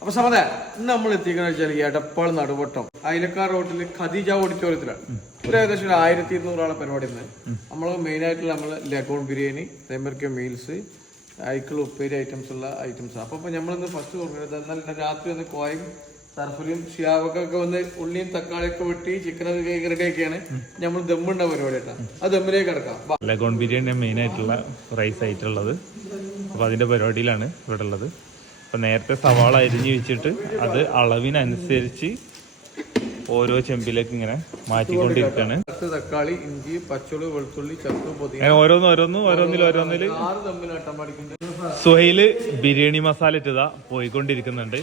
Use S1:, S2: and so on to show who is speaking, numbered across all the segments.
S1: അപ്പൊ സമത ഇന്ന് നമ്മൾ എത്തിക്കുന്ന വെച്ചാൽ എടപ്പാൾ നടുവട്ടം. അയലക്കാർ റോഡിൽ ഖദീജ ഓഡിറ്റോറിയത്തിലാണ്. ഒരു ഏകദേശം ഒരു ആയിരത്തി ഇരുന്നൂറാളെ പരിപാടി ഇന്ന് നമ്മൾ മെയിൻ ആയിട്ടുള്ള നമ്മൾ ലഗോൺ ബിരിയാണി തേമരിക്ക മീൽസ് അയക്കുള്ള ഉപ്പേരി ഐറ്റംസ് ഉള്ള ഐറ്റംസ് അപ്പൊ അപ്പൊ നമ്മളിന്ന് ഫസ്റ്റ് കൊടുക്കുന്നത് എന്നാൽ രാത്രി വന്ന് കോയും സർഫിലും ഷിയാവൊക്കെ വന്ന് ഉള്ളിയും തക്കാളിയൊക്കെ വെട്ടി ചിക്കൻ റെഡിയൊക്കെയാണ് നമ്മൾ ദമ്മുണ്ട പരിപാടി കേട്ടോ. ആ ദമ്മിലേക്ക് കിടക്കാം.
S2: ലഗോൺ ബിരിയാണി മെയിൻ ആയിട്ടുള്ള റൈസ് ആയിട്ടുള്ളത്. അപ്പൊ അതിന്റെ പരിപാടിയിലാണ് ഇവിടെ ഉള്ളത്. അപ്പോൾ നേരത്തെ സവാള അരിഞ്ഞ് വെച്ചിട്ട് അത് അളവിനനുസരിച്ച് ഓരോ ചെമ്പിലേക്ക് ഇങ്ങനെ മാറ്റിക്കൊണ്ടിരിക്കുകയാണ്
S1: തക്കാളി ഇഞ്ചി പച്ചുളി വെളുത്തുള്ളി
S2: അങ്ങനെ ഓരോന്ന് ഓരോന്ന് ഓരോന്നിൽ ഓരോന്നിൽ സുഹൈൽ ബിരിയാണി മസാല ഇട്ടതാ പോയിക്കൊണ്ടിരിക്കുന്നുണ്ട്.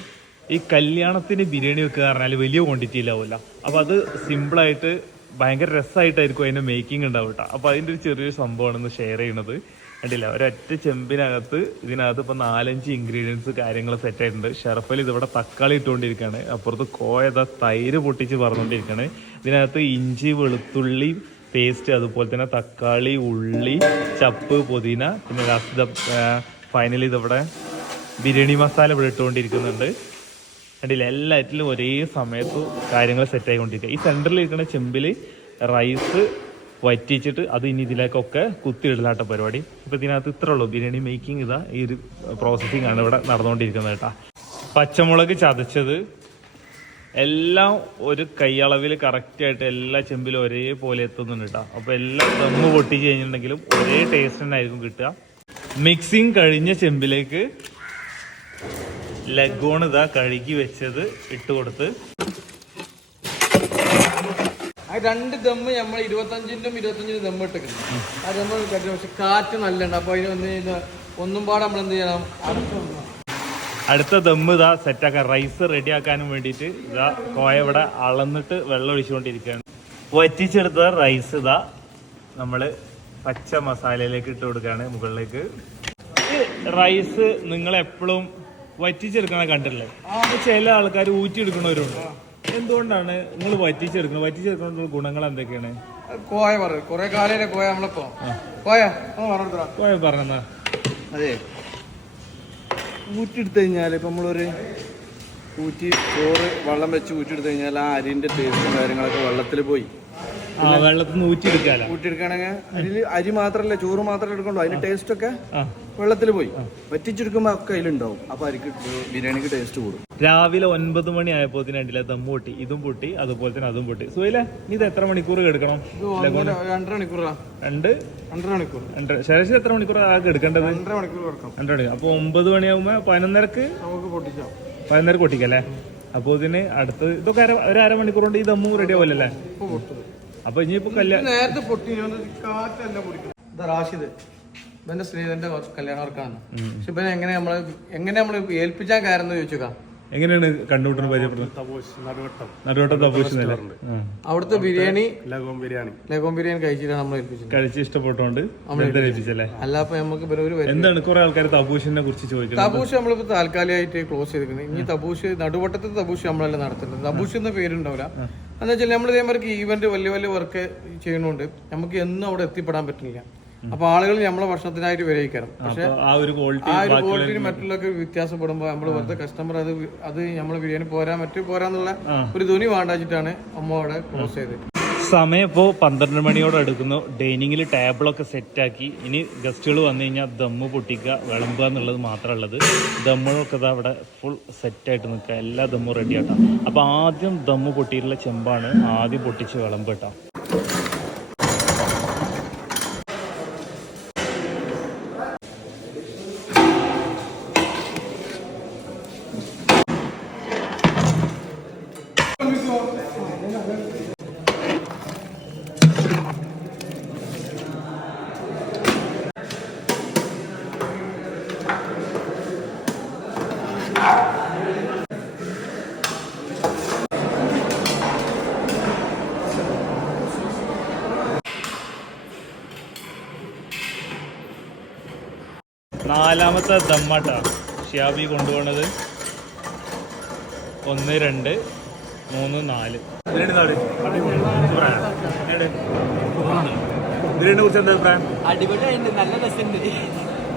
S2: ഈ കല്യാണത്തിന് ബിരിയാണി വെക്കുക പറഞ്ഞാൽ വലിയ ക്വാണ്ടിറ്റി ഇല്ലാവില്ല അപ്പൊ അത് സിമ്പിളായിട്ട് ഭയങ്കര രസമായിട്ടായിരിക്കും അതിന്റെ മേക്കിംഗ് ഉണ്ടാവും കേട്ടോ അപ്പൊ അതിന്റെ ഒരു ചെറിയൊരു സംഭവമാണ് ഷെയർ ചെയ്യണത് കണ്ടില്ല ഒരൊറ്റ ചെമ്പിനകത്ത് ഇതിനകത്ത് ഇപ്പൊ നാലഞ്ച് ഇൻഗ്രീഡിയൻസ് കാര്യങ്ങൾ സെറ്റ് ആയിട്ടുണ്ട്. ഷെർഫൽ ഇതിവിടെ തക്കാളി ഇട്ടുകൊണ്ടിരിക്കുകയാണ് അപ്പുറത്ത് കോയത തൈര് പൊട്ടിച്ച് പറഞ്ഞുകൊണ്ടിരിക്കുകയാണ് ഇതിനകത്ത് ഇഞ്ചി വെളുത്തുള്ളി പേസ്റ്റ് അതുപോലെ തന്നെ തക്കാളി ഉള്ളി ചപ്പ് പുതിന പിന്നെ ലാസ്റ്റ് ഫൈനലി ഇതവിടെ ബിരിയാണി മസാല ഇവിടെ ഇട്ടുകൊണ്ടിരിക്കുന്നുണ്ട്. കണ്ടില്ല എല്ലാറ്റിലും ഒരേ സമയത്ത് കാര്യങ്ങൾ സെറ്റ് ആയിക്കൊണ്ടിരിക്കുക ഈ സെന്ററിൽ ഇരിക്കുന്ന ചെമ്പിൽ റൈസ് വറ്റിച്ചിട്ട് അത് ഇനി ഇതിലേക്കൊക്കെ കുത്തിയിടലാട്ട പരിപാടി. ഇപ്പൊ ഇതിനകത്ത് ഇത്ര ഉള്ളൂ ബിരിയാണി മേക്കിംഗ് ഇതാ ഈ ഒരു പ്രോസസ്സിംഗ് ആണ് ഇവിടെ നടന്നുകൊണ്ടിരിക്കുന്നത് കേട്ടോ. പച്ചമുളക് ചതച്ചത് എല്ലാം ഒരു കൈയളവിൽ കറക്റ്റായിട്ട് എല്ലാ ചെമ്പിലും ഒരേപോലെ എത്തുന്നുണ്ട് കേട്ടോ. അപ്പോൾ എല്ലാം ദമ്മ് പൊട്ടിച്ച് കഴിഞ്ഞിട്ടുണ്ടെങ്കിലും ഒരേ ടേസ്റ്റ് തന്നെ ആയിരിക്കും കിട്ടുക. മിക്സിങ് കഴിഞ്ഞ ചെമ്പിലേക്ക് ലഗോൺ ഇതാ കഴുകി വെച്ചത് ഇട്ട് കൊടുത്ത്
S1: ആ രണ്ട് ദമ്മ് നമ്മൾ ഇരുപത്തഞ്ചിന്റെ ഇരുപത്തഞ്ചിന്റെ ദമ്മ് ഇട്ടേക്കുന്നു ആ ദമ്മ് കട്ടി പക്ഷെ കാറ്റ് നല്ലുണ്ട്. അപ്പൊ അതിന് വന്നു കഴിഞ്ഞാൽ ഒന്നും പാടെ നമ്മൾ എന്ത് ചെയ്യണം? അടുത്ത്
S2: ദമ്മ് ഇതാ സെറ്റാക്കാൻ റൈസ് റെഡിയാക്കാനും വേണ്ടിയിട്ട് ഇതാ കോയ ഇവിടെ അളന്നിട്ട് വെള്ളം ഒഴിച്ചുകൊണ്ടിരിക്കുകയാണ്. വറ്റിച്ചെടുത്ത റൈസ് ഇതാ നമ്മൾ പച്ച മസാലയിലേക്ക് ഇട്ട് കൊടുക്കുകയാണ് മുകളിലേക്ക്. റൈസ് നിങ്ങൾ എപ്പോഴും വറ്റിച്ചെടുക്കണ കണ്ടിട്ടില്ലേ? ചില ആൾക്കാർ ഊറ്റി ഊറ്റിയെടുക്കണവരുണ്ട് എന്തുകൊണ്ടാണ് നിങ്ങൾ വറ്റിച്ചെടുക്കുന്നത്? വറ്റിച്ചെടുക്കുന്ന ഗുണങ്ങൾ എന്തൊക്കെയാണ്?
S1: കോയ പറ കുറെ കാലയിലെ കോയ നമ്മളിപ്പോ. കോയ
S2: കോയ പറഞ്ഞ
S1: അതെ. ഊറ്റിയെടുത്ത് കഴിഞ്ഞാൽ ഇപ്പം നമ്മളൊരു ഊറ്റി ചോറ് വെള്ളം വെച്ച് ഊറ്റിയെടുത്ത് കഴിഞ്ഞാൽ ആ അരിന്റെ ടേസ്റ്റും കാര്യങ്ങളൊക്കെ വെള്ളത്തിൽ പോയി.
S2: വെള്ളത്തിൽ നിന്ന് ഊറ്റിയെടുക്കാലോ?
S1: ഊറ്റിയെടുക്കുകയാണെങ്കിൽ അരിയിൽ അരി മാത്രമല്ല ചോറ് മാത്രമല്ല എടുക്കണ്ടോ? അതിന്റെ ടേസ്റ്റ് ഒക്കെ വെള്ളത്തിൽ പോയി. വറ്റിച്ചെടുക്കുമ്പോൾ ഒക്കെ അതിലുണ്ടാവും. അപ്പൊ അരിക്ക് ബിരിയാണിക്ക് ടേസ്റ്റ് കൂടും.
S2: രാവിലെ ഒൻപത് മണി ആയപ്പോ ഇതിനണ്ടില്ല ദം പൊട്ടി ഇതും പൊട്ടി അതുപോലെ തന്നെ അതും പൊട്ടി. സുഹൈല നീ ഇത് എത്ര മണിക്കൂർ എടുക്കണം?
S1: രണ്ടര മണിക്കൂറാ.
S2: രണ്ട്?
S1: രണ്ടര മണിക്കൂർ.
S2: രണ്ടര. ശരാശരി എത്ര മണിക്കൂർ ആകെ എടുക്കേണ്ടത്?
S1: രണ്ടര മണിക്കൂർ കിടക്കണം
S2: രണ്ട് അപ്പോൾ അപ്പൊ ഒമ്പത് മണിയാകുമ്പോ പതിനൊന്നരക്ക്?
S1: നമുക്ക് പൊട്ടിക്കാം.
S2: പതിനൊന്നരക്ക് പൊട്ടിക്കല്ലേ അപ്പൊ ഇതിന് അടുത്ത് ഇതൊക്കെ അര ഒരു അരമണിക്കൂർ കൊണ്ട് ഈ ദമ്മു റെഡി ആവില്ലല്ലേ അപ്പൊ ഇനിയിപ്പോ കല്യാണം
S1: നേരത്തെ പൊട്ടി റാഷിദ്. ഇവന്റെ സ്നേഹിതന്റെ കല്യാണവർക്കാണ് പക്ഷെ ഇപ്പൊ എങ്ങനെ നമ്മൾ എങ്ങനെ നമ്മൾ ഏൽപ്പിച്ചാൻ കാരണം ചോദിച്ചു ചോദിച്ചേക്കാം.
S2: എങ്ങനെയാണ് പരിചയപ്പെടുന്നത്? നടുവട്ടം.
S1: അവിടുത്തെ ബിരിയാണി
S3: ലഗോം ബിരിയാണി.
S1: ലഗോം ബിരിയാണി കഴിച്ചിട്ടാണ് നമ്മൾ ഏൽപ്പിച്ചത്.
S2: കഴിച്ച് ഇഷ്ടപ്പെട്ടോണ്ട് ബന്ധലേപ്പിച്ചല്ലേ
S1: അല്ല അപ്പൊ നമുക്ക് ഒരു
S2: എന്താണ് കുറെ ആൾക്കാർ തപൂഷിനെ കുറിച്ച് ചോദിക്കുന്നത്?
S1: തബൂഷ് നമ്മളിപ്പോ താൽക്കാലികമായിട്ട് ക്ലോസ് ചെയ്തിരിക്കുന്നത് ഇനി തബൂഷ് നടുവട്ടത്തെ തബൂഷ് നമ്മളല്ല നടത്തുന്നത്? തബൂഷ് എന്ന പേരുണ്ടാവില്ല. എന്ന് വെച്ചാൽ നമ്മൾ ഇതേമാർക്ക് ഈവന്റ് വലിയ വലിയ വർക്ക് ചെയ്യണോണ്ട് നമുക്ക് എന്നും അവിടെ എത്തിപ്പെടാൻ പറ്റുന്നില്ല. അപ്പൊ ആളുകൾ നമ്മളെ ഭക്ഷണത്തിനായിട്ട് വിരയിക്കണം പക്ഷെ
S2: ആ ഒരു ക്വാളിറ്റി
S1: മറ്റുള്ളവർക്ക് വ്യത്യാസപ്പെടുമ്പോൾ നമ്മൾ വെറുതെ കസ്റ്റമർ അത് അത് നമ്മൾ ബിരിയാണി പോരാ മറ്റു പോരാന്നുള്ള ഒരു ധ്വനി വേണ്ടാച്ചിട്ടാണ് അമ്മ അവിടെ ക്ലോസ് ചെയ്തത്.
S2: സമയം ഇപ്പോൾ പന്ത്രണ്ട് മണിയോടെ എടുക്കുന്നു. ഡൈനിങ്ങിൽ ടേബിളൊക്കെ സെറ്റാക്കി. ഇനി ഗസ്റ്റുകൾ വന്നു കഴിഞ്ഞാൽ ദമ്മ് പൊട്ടിക്കുക വിളമ്പുക എന്നുള്ളത് മാത്രമുള്ളത് ദമ്മുകളൊക്കെ അവിടെ ഫുൾ സെറ്റായിട്ട് നിൽക്കുക. എല്ലാ ദമ്മും റെഡി ആട്ടാം. അപ്പോൾ ആദ്യം ദമ്മ് പൊട്ടിയിട്ടുള്ള ചെമ്പാണ് ആദ്യം പൊട്ടിച്ച് വിളമ്പ് കേട്ടോ നാലാമത്തെ ദമ്മട്ട ഷിയാബി കൊണ്ടുപോണത്. ഒന്ന് രണ്ട് മൂന്ന് നാല്. ബിരിയാണിയെ കുറിച്ച് എന്താ അഭിപ്രായം?
S4: അടിപൊളിയായിട്ടുണ്ട്. നല്ല രസമുണ്ട്.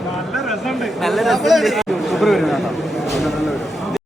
S2: നല്ല രസമുണ്ട്.
S4: നല്ല രസമുണ്ട്.
S1: സൂപ്പർ വരും കേട്ടോ.